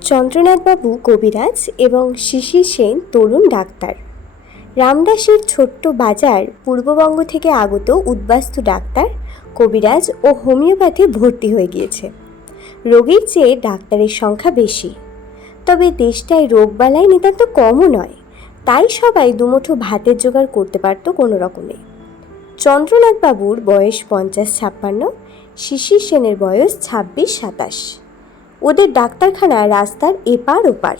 চন্দ্রনাথবাবু কবিরাজ এবং শিশির সেন তরুণ ডাক্তার। রামদাসের ছোট্ট বাজার পূর্ববঙ্গ থেকে আগত উদ্বাস্তু ডাক্তার, কবিরাজ ও হোমিওপ্যাথি ভর্তি হয়ে গিয়েছে। রোগীর চেয়ে ডাক্তারের সংখ্যা বেশি। তবে দেশটায় রোগবালাই নিতান্ত কমও নয়, তাই সবাই দুমুঠো ভাতের জোগাড় করতে পারত কোনো রকমে। চন্দ্রনাথবাবুর বয়স পঞ্চাশ ছাপ্পান্ন, শিশির সেনের বয়স ছাব্বিশ সাতাশ। ওদের ডাক্তারখানা রাস্তার এপার ওপার।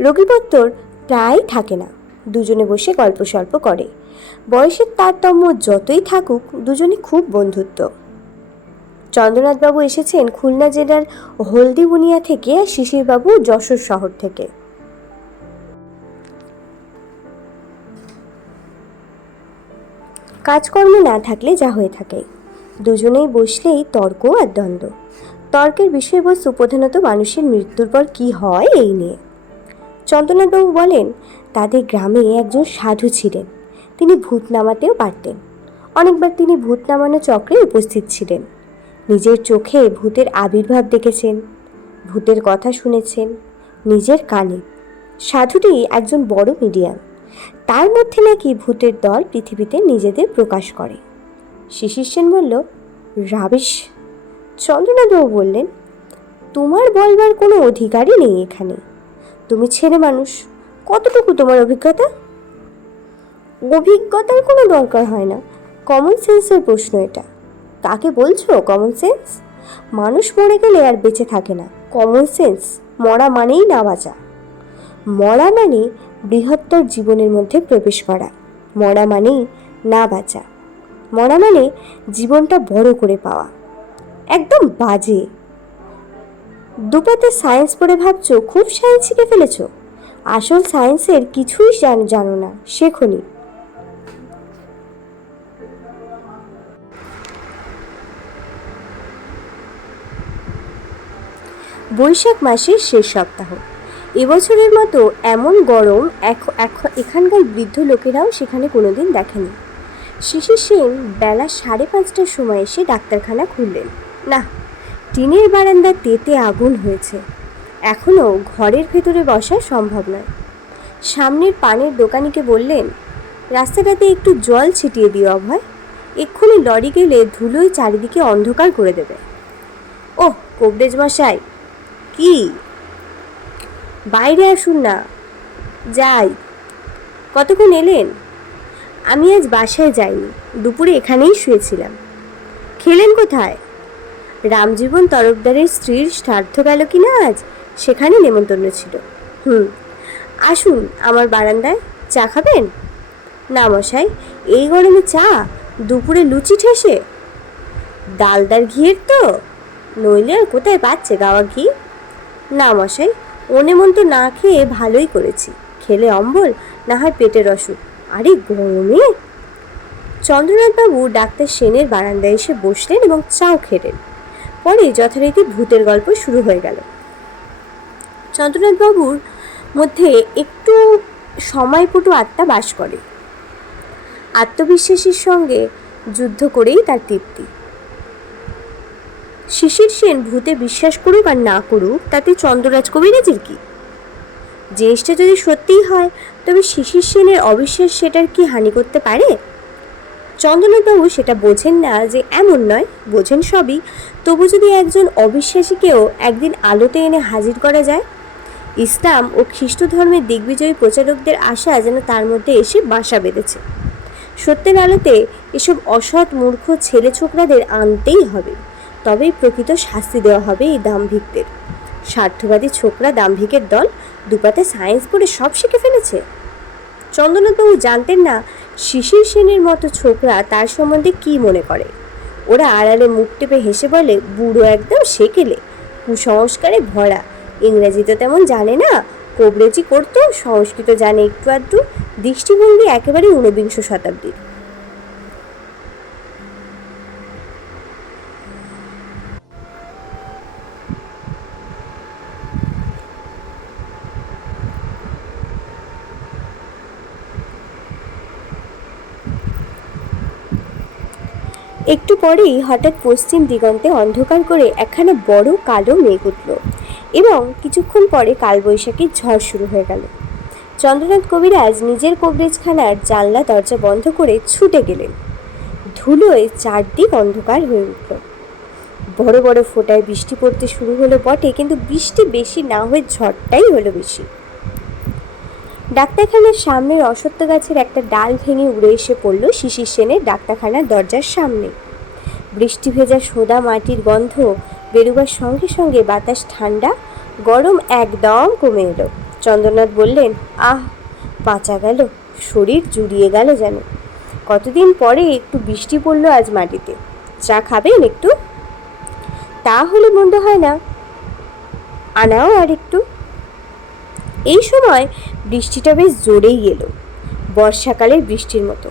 রোগীপত্তর প্রায় থাকে না, দুজনে বসে গল্প সল্প করে। বয়সের তারতম্য যতই থাকুক, দুজনে খুব বন্ধুত্ব। চন্দ্রনাথবাবু এসেছেন খুলনা জেলার হলদিবুনিয়া থেকে আর শিশিরবাবু যশোর শহর থেকে। কাজকর্ম না থাকলে যা হয়ে থাকে। দুজনেই বসলেই তর্ক আর দ্বন্দ্ব। তর্কের বিষয়বস্তু প্রধানত মানুষের মৃত্যুর পর কী হয় এই নিয়ে। চন্দ্রনাথবাবু বলেন, তাদের গ্রামে একজন সাধু ছিলেন। তিনি ভূত নামাতেও পারতেন। অনেকবার তিনি ভূত নামানো চক্রে উপস্থিত ছিলেন। নিজের চোখে ভূতের আবির্ভাব দেখেছেন, ভূতের কথা শুনেছেন, নিজের কানে। সাধুটি একজন বড় মিডিয়াম। তার মধ্যে নাকি ভূতের দল পৃথিবীতে নিজেদের প্রকাশ করে। শিশির সেন বলল, রাবিশ চন্দ্রনাথবাবু বললেন, তোমার বলবার কোনো অধিকারই নেই এখানে। তুমি ছেলে মানুষ, কতটুকু তোমার অভিজ্ঞতা? অভিজ্ঞতার কোনো দরকার হয় না কমন সেন্সের প্রশ্ন এটা। কাকে বলছো কমন সেন্স মানুষ মরে গেলে আর বেঁচে থাকে না কমন সেন্স মরা মানেই না বাঁচা। মরা মানে বৃহত্তর জীবনের মধ্যে প্রবেশ করা, মরা মানেই না বাঁচা। মরা মানে জীবনটা বড় করে পাওয়া। একদম বাজে। দুপাতে সায়েন্স পড়ে ভাবছ, খুব সায়েন্স শিখে ফেলেছো। আসল সায়েন্সের কিছুই জানো না, শেখনি। বৈশাখ মাসের শেষ সপ্তাহ। এবছরের মতো এমন গরম এখ- এখ- এখানকার বৃদ্ধ লোকেরাও সেখানে কোনোদিন দেখেনি। শিশির সেন বেলা সাড়ে পাঁচটার সময় এসে ডাক্তারখানা খুললেন। না, টিনের বারান্দা তেতে আগুন হয়েছে। এখনও ঘরের ভেতরে বসা সম্ভব নয়। সামনের পানের দোকানিকে বললেন, রাস্তাটাতে একটু জল ছিটিয়ে দিও অভয়, এক্ষুনি লরি গেলে ধুলোয় চারিদিকে অন্ধকার করে দেবে। ওহ, কবরেজ মশাই, কি? বাইরে আসুন না। যাই। কতক্ষণ এলেন? আমি আজ বাসায় যাইনি, দুপুরে এখানেই শুয়েছিলাম। খেলেন কোথায়? রামজীবন তরফদারের স্ত্রীর শ্রাদ্ধ গেল কি না আজ? সেখানে নেমন্তন্ন ছিল। হুম, আসুন আমার বারান্দায় চা খাবেন? না মশাই, এই গরমে চা, দুপুরে লুচি ঠেসে? ডালদার ঘিয়ের তো? নইলে আর কোথায় পাচ্ছে গাওয়া ঘি? না মশাই ও নেমন্ত না খেয়ে ভালোই করেছি। খেলে অম্বল, না হয় পেটের অসুখ। আরে গরমে? চন্দ্রনাথবাবু ডাক্তার সেনের বারান্দায় এসে বসলেন এবং চাও খেলেন। পরে যথারীতি ভূতের গল্প শুরু হয়ে গেল। চন্দ্রনাথবাবুর মধ্যে একটু সময়পটু আত্মা বাস করে। আত্মবিশ্বাসীর সঙ্গে যুদ্ধ করেই তার তৃপ্তি। শিশির সেন ভূতে বিশ্বাস করুক আর না করুক, তাতে চন্দ্ররাজ কবিরাজের কি? জিনিসটা যদি সত্যিই হয়, তবে শিশির সেনের অবিশ্বাস সেটার কি হানি করতে পারে? চন্দ্রনাথবাবু সেটা বোঝেন না যে এমন নয়, বোঝেন সবই। তবু যদি একজন অবিশ্বাসীকেও একদিন আলোতে এনে হাজির করা যায়? ইসলাম ও খ্রিস্ট ধর্মের দিগ্বিজয়ী প্রচারকদের আশা যেন তার মধ্যে এসে বাসা বেঁধেছে। সত্যের আলোতে এসব অসৎ, মূর্খ ছেলে ছোকরাদের আনতেই হবে। তবেই প্রকৃত শাস্তি দেওয়া হবে এই দাম্ভিকদের। স্বার্থবাদী ছোকরা দাম্ভিকের দল দুপাতে সায়েন্স পড়ে সব শিখে ফেলেছে। চন্দ্রনাথবাবু জানতেন না শিশির সেনের মতো ছোকরা তার সম্বন্ধে কি মনে করে? ওরা আড়ালে মুখ টেপে হেসে বলে, বুড়ো একদম সেকেলে, কুসংস্কারে ভরা। ইংরেজি তো তেমন জানে না। কবরেজি করতো, সংস্কৃত জানে একটু আধটু। দৃষ্টিভঙ্গি একেবারে ঊনবিংশ শতাব্দীর। একটু পরেই হঠাৎ পশ্চিম দিগন্তে অন্ধকার করে একখানা বড় কালো মেঘ উঠল এবং কিছুক্ষণ পরে কালবৈশাখীর ঝড় শুরু হয়ে গেল। চন্দ্রনাথ কবিরাজ নিজের কবরেজখানার জানলা দরজা বন্ধ করে ছুটে গেলেন। ধুলোয় চারদিক অন্ধকার হয়ে উঠল। বড় বড় ফোঁটায় বৃষ্টি পড়তে শুরু হলো বটে, কিন্তু বৃষ্টি বেশি না হয়ে ঝড়টাই হলো বেশি। ডাক্তারখানার সামনের অসত্য গাছের একটা ডাল ভেঙে উড়ে এসে পড়ল শিশির সেনের ডাক্তারখানার দরজার সামনে। বৃষ্টি ভেজা সোদা মাটির গন্ধ বেরোবার সঙ্গে সঙ্গে বাতাস ঠান্ডা, গরম একদম কমে এলো। চন্দ্রনাথ বললেন, আহ, বাঁচা গেল, শরীর জুড়িয়ে গেল যেন। কতদিন পরে একটু বৃষ্টি পড়ল আজ মাটিতে। চা খাবেন একটু? তা হলে মন্দ হয় না। আনাও আর একটু। এই সময় বৃষ্টিটা বেশ জোরেই এলো, বর্ষাকালের বৃষ্টির মতো।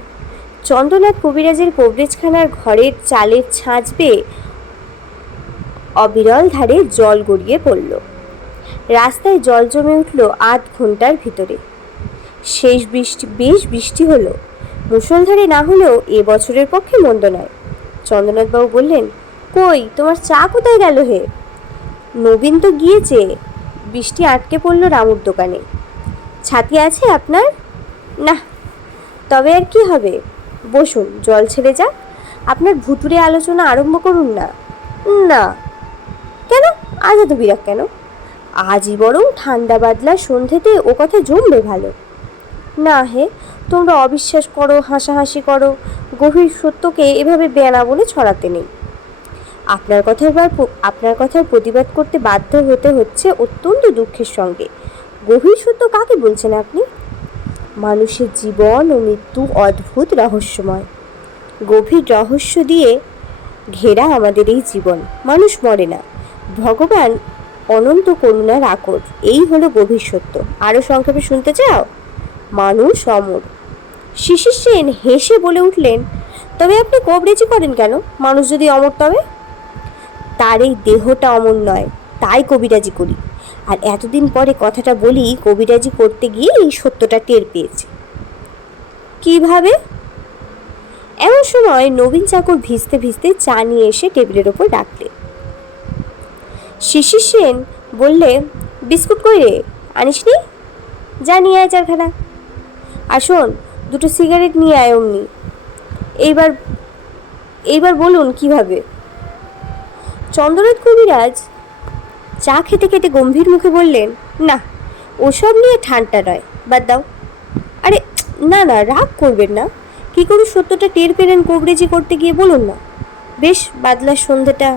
চন্দ্রনাথ কবিরাজের কবরেজখানার ঘরের চালের ছাঁচ বেয়ে অবিরল ধারে জল গড়িয়ে পড়ল। রাস্তায় জল জমে উঠল আধ ঘণ্টার ভিতরে। শেষ বৃষ্টি, বেশ বৃষ্টি হলো। মুষলধারে না হলেও এ বছরের পক্ষে মন্দ নয়। চন্দ্রনাথবাবু বললেন, কই, তোমার চা কোথায় গেল হে? নবীন তো গিয়েছে বৃষ্টি আটকে পড়ল রামুর দোকানে। ছাতি আছে আপনার? না তবে আর কি হবে? বসুন, জল ছেড়ে যাক। আপনার ভুতুরে আলোচনা আরম্ভ করুন না। না। কেন? আজ এত বিরাগ কেন? আজই বরং ঠান্ডা বাদলা সন্ধেতে ও কথা জমবে ভালো। না হে, তোমরা অবিশ্বাস করো, হাসাহাসি করো। গভীর সত্যকে এভাবে বেনা বলে ছড়াতে নেই। আপনার কথার আপনার কথার প্রতিবাদ করতে বাধ্য হতে হচ্ছে অত্যন্ত দুঃখের সঙ্গে। গভীর সত্য কাকে বলছেন আপনি? মানুষের জীবন ও মৃত্যু অদ্ভুত রহস্যময়। গভীর রহস্য দিয়ে ঘেরা আমাদের এই জীবন। মানুষ মরে না। ভগবান অনন্ত করুণার আকর। এই হলো গভীর সত্য। আরও সংক্ষেপে শুনতে চাও? মানুষ অমর। শিশির সেন হেসে বলে উঠলেন, তবে আপনি কবরেজি করেন কেন? মানুষ যদি অমর তবে? তার এই দেহটা অমর নয় তাই কবিরাজি করি। আর এতদিন পরে কথাটা বলি, কবিরাজি করতে গিয়ে এই সত্যটা টের পেয়েছি। কীভাবে? এমন সময় নবীন চাকর ভিজতে ভিজতে চা নিয়ে এসে টেবিলের ওপর রাখলে। শিশির সেন বললে, বিস্কুট কই রে, আনিসনি? যা নিয়ে আয় চারখানা। আর শোন, দুটো সিগারেট নিয়ে আয় অমনি। এইবার এইবার বলুন কীভাবে? চন্দ্রনাথ কবিরাজ চা খেতে খেতে গম্ভীর মুখে বললেন, না, ওসব নিয়ে ঠান্ডা নয়, বাদ দাও। আরে, না না, রাগ করবেন না। কি করে সত্যটা টের পেলেন কবরেজি করতে গিয়ে, বলুন না? বেশ বাদলার সন্ধ্যেটা,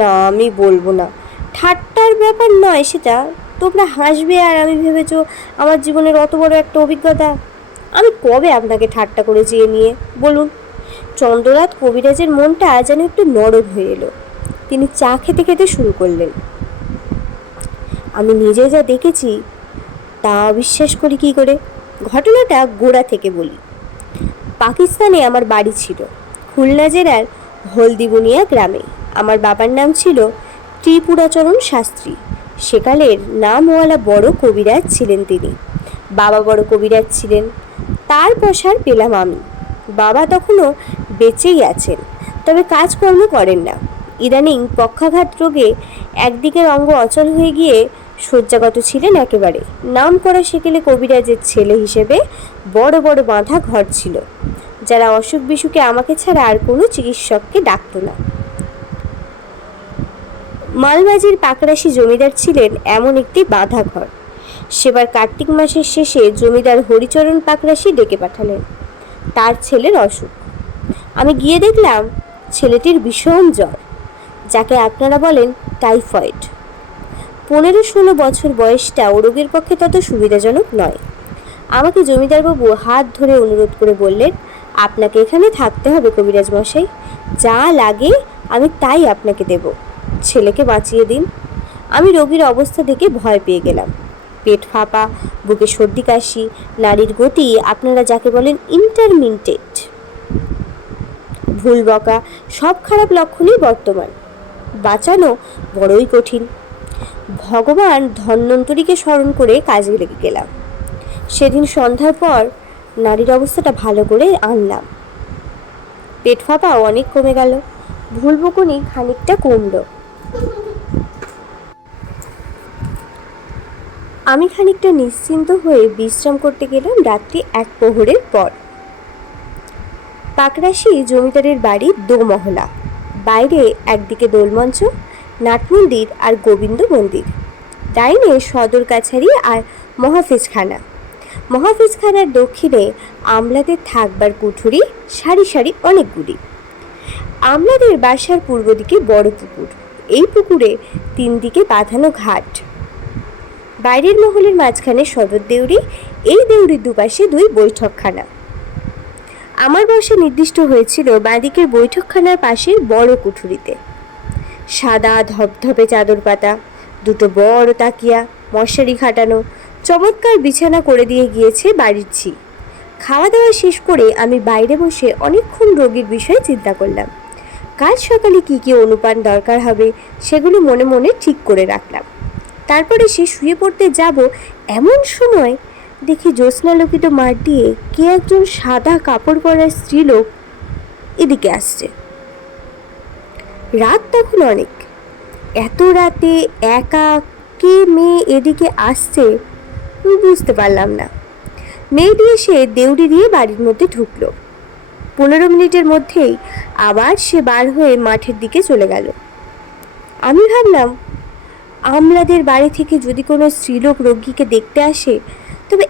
না, আমি বলব না। ঠাট্টার ব্যাপার নয় সেটা। তোমরা হাসবে আর আমি ভেবেছ আমার জীবনের অত বড় একটা অভিজ্ঞতা। আমি কবে আপনাকে ঠাট্টা করেছি এ নিয়ে, বলুন? চন্দ্রনাথ কবিরাজের মনটা যেন একটু নরম হয়ে এলো। তিনি চা খেতে খেতে শুরু করলেন। আমি নিজে যা দেখেছি, তা অবিশ্বাস করি কী করে? ঘটনাটা গোড়া থেকে বলি। পাকিস্তানে আমার বাড়ি ছিল, খুলনা জেলার হলদিবুনিয়া গ্রামে। আমার বাবার নাম ছিল ত্রিপুরাচরণ শাস্ত্রী। সেকালের নামওয়ালা বড় কবিরাজ ছিলেন তিনি। বাবা বড় কবিরাজ ছিলেন। তার প্রসার পেলাম আমি। বাবা তখনও বেঁচেই আছেন, তবে কাজকর্ম করেন না। ইদানিং পক্ষাঘাত রোগে একদিকের অঙ্গ অচল হয়ে গিয়ে শয্যাগত ছিলেন একেবারে। নাম করা সেকেলে কবিরাজের ছেলে হিসেবে বড় বড় বাঁধা ঘর ছিল, যারা অসুখ বিসুখে আমাকে ছাড়া আর কোনো চিকিৎসককে ডাকত না। মালবাজির পাকরাশি জমিদার ছিলেন এমন একটি বাঁধা ঘর। সেবার কার্তিক মাসের শেষে জমিদার হরিচরণ পাকরাশি ডেকে পাঠালেন। তার ছেলের অসুখ। আমি গিয়ে দেখলাম ছেলেটির ভীষণ জ্বর, যাকে আপনারা বলেন টাইফয়েড। পনেরো ষোলো বছর বয়সটা ও রোগীর পক্ষে তত সুবিধাজনক নয়। আমাকে জমিদারবাবু হাত ধরে অনুরোধ করে বললেন, আপনাকে এখানে থাকতে হবে কবিরাজ মশাই। যা লাগে আমি তাই আপনাকে দেব। ছেলেকে বাঁচিয়ে দিন। আমি রোগীর অবস্থা দেখে ভয় পেয়ে গেলাম। পেট ফাঁপা, বুকে সর্দি কাশি নারীর গতি, আপনারা যাকে বলেন ইন্টারমিন্টেড ভুল বকা, সব খারাপ লক্ষণই বর্তমান। বাঁচানো বড়ই কঠিন। ভগবান ধন্বন্তরীকে স্মরণ করে কাজে লেগে গেলাম। সেদিন সন্ধ্যার পর নারীর অবস্থাটা ভালো করে আনলাম। পেট ফাঁপাও অনেক কমে গেল। ভুল বকুনি খানিকটা কমলো। আমি খানিকটা নিশ্চিন্ত হয়ে বিশ্রাম করতে গেলাম রাত্রি এক প্রহরের পর। পাকরাশি জমিদারের বাড়ি দোমহলা। বাইরে একদিকে দোলমঞ্চ, নাট মন্দির আর গোবিন্দ মন্দির। ডাইনে সদর কাছারি আর মহাফিজখানা। মহাফিজখানার দক্ষিণে আমলাদের থাকবার কুঠুরি, সারি সারি অনেকগুলি। আমলাদের বাসার পূর্ব দিকে বড় পুকুর। এই পুকুরে তিন দিকে বাঁধানো ঘাট। বাইরের মহলের মাঝখানে সদর দেউরি, এই দেউরির দুপাশে দুই বৈঠকখানা। আমার বসে নির্দিষ্ট হয়েছিল বাঁদিকের বৈঠকখানার পাশের বড় কুঠুরিতে। সাদা ধপধপে চাদর পাতা, দুটো বড় তাকিয়া, মশারি খাটানো, চমৎকার বিছানা করে দিয়ে গিয়েছে বাড়ির ঝি। খাওয়া দাওয়া শেষ করে আমি বাইরে বসে অনেকক্ষণ রোগীর বিষয়ে চিন্তা করলাম। কাল সকালে কি কি অনুপান দরকার হবে সেগুলো মনে মনে ঠিক করে রাখলাম। তারপরে সে শুয়ে পড়তে যাব এমন সময় দেখি জ্যোৎস্নালোকিত মাঠ দিয়ে কে একজন সাদা কাপড় পরা স্ত্রীলোক এদিকে আসছে। রাত তখন অনেক। এত রাতে একা কে মেয়ে এদিকে আসছে বুঝতে পারলাম না। মেয়েটি এসে দেউড়ি দিয়ে বাড়ির মধ্যে ঢুকলো। পনেরো মিনিটের মধ্যেই আবার সে বার হয়ে মাঠের দিকে চলে গেল। আমি ভাবলাম, আমলাদের বাড়ি থেকে যদি কোনো স্ত্রীলোক রোগীকে দেখতে আসে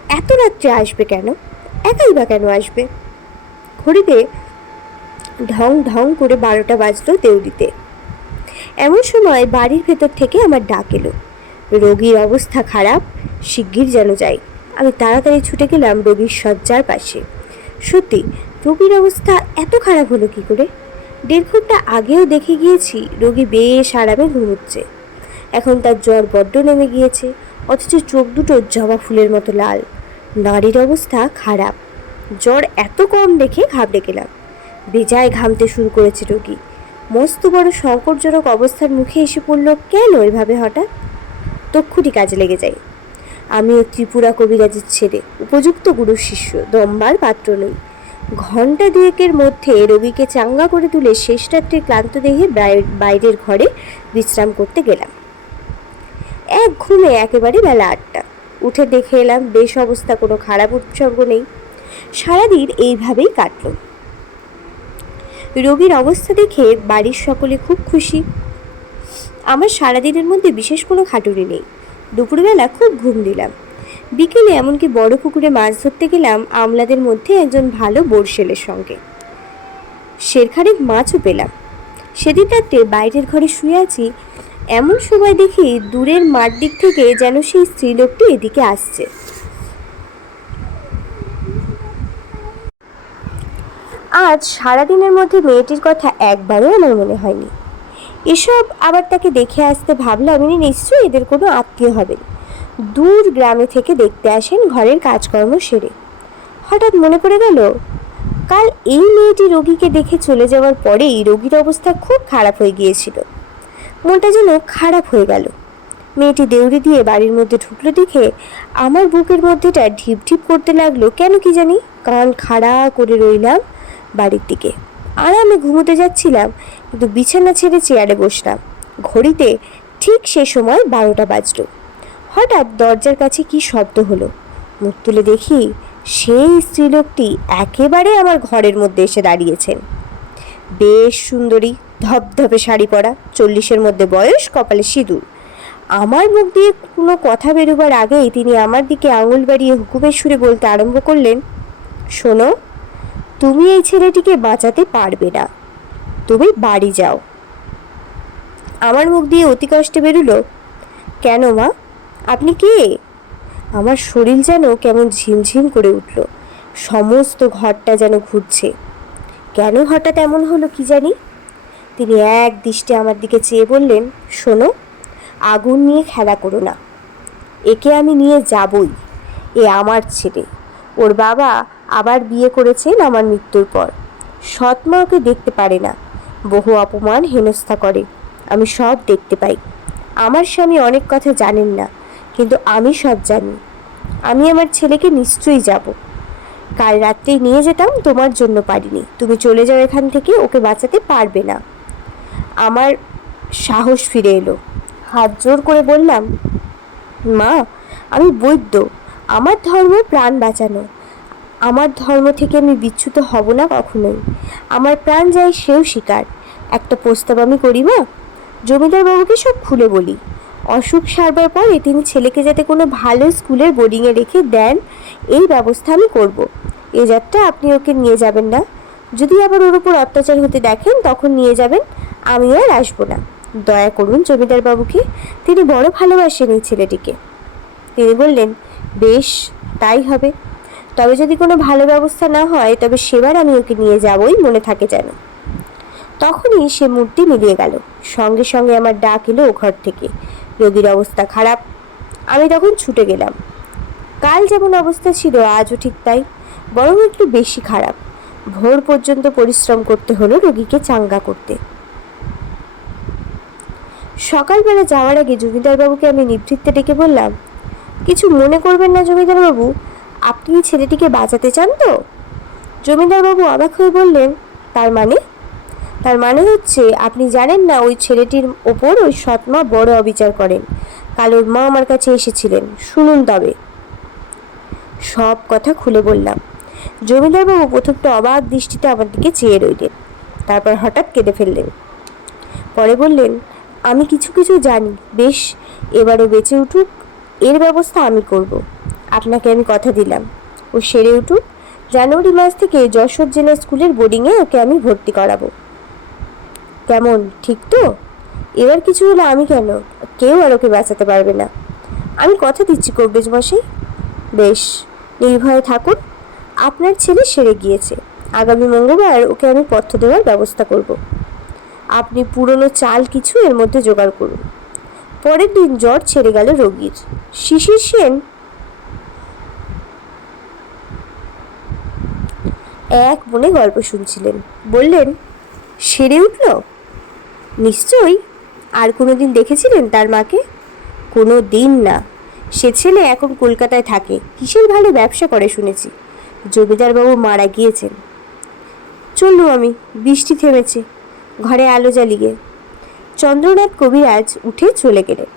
এত রাত্রে আসবে কেন? একাই বা কেন আসবে? ঘড়িতে ঢং ঢং করে বারোটা বাজলো দেউড়িতে এমন সময় বাড়ির ভেতর থেকে আমার ডাক এলো। রোগীর অবস্থা খারাপ, শিগগির যেন যাই। আমি তাড়াতাড়ি ছুটে গেলাম রোগীর শয্যার পাশে। সত্যি, রোগীর অবস্থা এত খারাপ হলো কি করে? দেড় ঘণ্টা আগেও দেখে গিয়েছি রোগী বেশ আরামে ঘুমোচ্ছে। এখন তার জ্বর বড্ড নেমে গিয়েছে, অথচ চোখ দুটো জবা ফুলের মতো লাল। নারীর অবস্থা খারাপ। জ্বর এত কম দেখে ঘাবড়ে গেলাম। বেজায় ঘামতে শুরু করেছে রোগী। মস্ত বড় সংকটজনক অবস্থার মুখে এসে পড়ল, কেন এভাবে হঠাৎ? তক্ষুটি কাজে লেগে যাই আমিও ত্রিপুরা কবিরাজের ছেলে, উপযুক্ত গুরুর শিষ্য, দম্বার পাত্র নই। ঘণ্টা দুয়েকের মধ্যে রোগীকে চাঙ্গা করে তুলে শেষ রাত্রে ক্লান্ত দেহে বাই- বাইরের ঘরে বিশ্রাম করতে গেলাম। এক ঘুমে একেবারে বেলা আটটা। উঠে দেখে এলাম, বেশ অবস্থা, কোনো খারাপ উৎসর্গ নেই। সারাদিন এইভাবেই কাটলো। রোগীর অবস্থা দেখে বাড়ির সকলে খুব খুশি। আমার সারাদিনের মধ্যে বিশেষ কোনো খাটুনি নেই। দুপুরবেলা খুব ঘুম দিলাম। বিকেলে এমনকি বড় পুকুরে মাছ ধরতে গেলাম, আমলাদের মধ্যে একজন ভালো বড়শেলের সঙ্গে। শেরখানেক মাছও পেলাম। সেদিন রাত্রে বাইরের ঘরে শুয়ে আছি এমন সময় দেখি দূরের মাঠ দিক থেকে যেন সেই স্ত্রীলোকটি এদিকে আসছে। আজ সারাদিনের মধ্যে মেয়েটির কথা একবারও আমার মনে হয়নি। এসব আবার তাকে দেখে আসতে ভাবলাম ইনি নিশ্চয়ই এদের কোনো আত্মীয় হবেন। দূর গ্রামে থেকে দেখতে আসেন ঘরের কাজকর্ম সেরে। হঠাৎ মনে পড়ে গেল, কাল এই মেয়েটি রোগীকে দেখে চলে যাওয়ার পরেই রোগীর অবস্থা খুব খারাপ হয়ে গিয়েছিল। মনটা যেন খারাপ হয়ে গেল। মেয়েটি দেউড়ি দিয়ে বাড়ির মধ্যে ঢুকলো দেখে আমার বুকের মধ্যেটা ঢিপ ঢিপ করতে লাগল। কেন কি জানি কান খাড়া করে রইলাম বাড়ির দিকে। আরামে ঘুমোতে যাচ্ছিলাম, কিন্তু বিছানা ছেড়ে চেয়ারে বসলাম। ঘড়িতে ঠিক সে সময় বারোটা বাজলো। হঠাৎ দরজার কাছে কি শব্দ হলো? মুখ তুলে দেখি সেই স্ত্রীলোকটি একেবারে আমার ঘরের মধ্যে এসে দাঁড়িয়েছেন। বেশ সুন্দরী ধপধপে শাড়ি পরা, চল্লিশের মধ্যে বয়স, কপালে সিঁদুর। আমার মুখ দিয়ে কোনো কথা বেরোবার আগেই তিনি আমার দিকে আঙুল বাড়িয়ে হুকুমের সুরে বলতে আরম্ভ করলেন, শোনো, তুমি এই ছেলেটিকে বাঁচাতে পারবে না। তুমি বাড়ি যাও। আমার মুখ দিয়ে অতি কষ্টে বেরুলো, কেন মা? আপনি কে? আমার শরীর যেন কেমন ঝিমঝিম করে উঠল, সমস্ত ঘরটা যেন ঘুরছে। কেন হঠাৎ এমন হলো কি জানি? তিনি এক দৃষ্টে আমার দিকে চেয়ে বললেন, শোনো, আগুন নিয়ে খেলা করো না। একে আমি নিয়ে যাবই, এ আমার ছেলে। ওর বাবা আবার বিয়ে করেছেন আমার মৃত্যুর পর। সৎ মা ওকে দেখতে পারে না, বহু অপমান হেনস্থা করে। আমি সব দেখতে পাই। আমার স্বামী অনেক কথা জানেন না, কিন্তু আমি সব জানি। আমি আমার ছেলেকে নিশ্চয়ই যাব। কাল রাত্রেই নিয়ে যেতাম, তোমার জন্য পারিনি। তুমি চলে যাও এখান থেকে, ওকে বাঁচাতে পারবে না। আমার সাহস ফিরে এলো। হাত জোর করে বললাম, মা, আমি বৈদ্য। আমার ধর্ম প্রাণ বাঁচানো। আমার ধর্ম থেকে আমি বিচ্যুত হব না কখনোই। আমার প্রাণ যায় সেও শিকার। একটা প্রস্তাব আমি করি, মা। জমিদার বাবুকে সব খুলে বলি। অসুখ সারবার পরে তিনি ছেলেকে যাতে কোনো ভালো স্কুলের বোর্ডিংয়ে রেখে দেন, এই ব্যবস্থা আমি করব। এ যাত্রা আপনি ওকে নিয়ে যাবেন না। যদি আবার ওর উপর অত্যাচার হতে দেখেন, তখন নিয়ে যাবেন। আমি আর আসব না। দয়া করুন জমিদার বাবুকে, তিনি বড় ভালোবাসেন এই ছেলেটিকে। তিনি বললেন, বেশ, তাই হবে। তবে যদি কোনো ভালো ব্যবস্থা না হয়, তবে সেবার আমি ওকে নিয়ে যাবই মনে থাকে যেন। তখনই সে মূর্তি মিলিয়ে গেল। সঙ্গে সঙ্গে আমার ডাক এলো ও ঘর থেকে। রোগীর অবস্থা খারাপ। আমি তখন ছুটে গেলাম। কাল যেমন অবস্থা ছিল, আজও ঠিক তাই। বরং একটু বেশি খারাপ। ভোর পর্যন্ত পরিশ্রম করতে হলো রোগীকে চাঙ্গা করতে। সকালবেলা যাওয়ার আগে জমিদারবাবুকে আমি নিভৃত্তে ডেকে বললাম, কিছু মনে করবেন না জমিদারবাবু? আপনি ছেলেটিকে বাঁচাতে চান তো? জমিদারবাবু অবাক হয়ে বললেন, তার মানে? তার মানে হচ্ছে আপনি জানেন না ওই ছেলেটির ওপর ওই সৎমা বড় অবিচার করেন। কাল ওর মা আমার কাছে এসেছিলেন, শুনুন তবে। সব কথা খুলে বললাম। জমিদারবাবু প্রথমটা অবাক দৃষ্টিতে আমার দিকে চেয়ে রইলেন, তারপর হঠাৎ কেঁদে ফেললেন। পরে বললেন আমি কিছু কিছু জানি। বেশ এবারও বেঁচে উঠুক, এর ব্যবস্থা আমি করব। আপনাকে আমি কথা দিলাম। ও সেরে উঠুক। জানুয়ারি মাস থেকে যশোর জেলা স্কুলের বোর্ডিংয়ে ওকে আমি ভর্তি করাবো। কেমন, ঠিক তো? এবার কিছু হলে আমি কেন? কেউ আর ওকে বাঁচাতে পারবে না। আমি কথা দিচ্ছি, কবরেজ মশাই। বেশ, নির্ভয়ে থাকুন। আপনার ছেলে সেরে গিয়েছে। আগামী মঙ্গলবার ওকে আমি পথ্য দেওয়ার ব্যবস্থা করব। আপনি পুরনো চাল কিছু এর মধ্যে জোগাড় করুন। পরের দিন জ্বর ছেড়ে গেল রোগীর। শিশির সেন এক মনে গল্প শুনছিলেন। বললেন, সেরে উঠল? নিশ্চয়ই। আর কোনো দিন দেখেছিলেন তার মাকে? কোনো দিন না। সে ছেলে এখন কলকাতায় থাকে। কিসের ভালো ব্যবসা করে শুনেছি। জমিদারবাবু মারা গিয়েছেন। চললুম আমি, বৃষ্টি থেমেছে। ঘরে আলো জ্বালিয়ে। চন্দ্রনাথ কবিরাজ উঠে চলে গেলেন।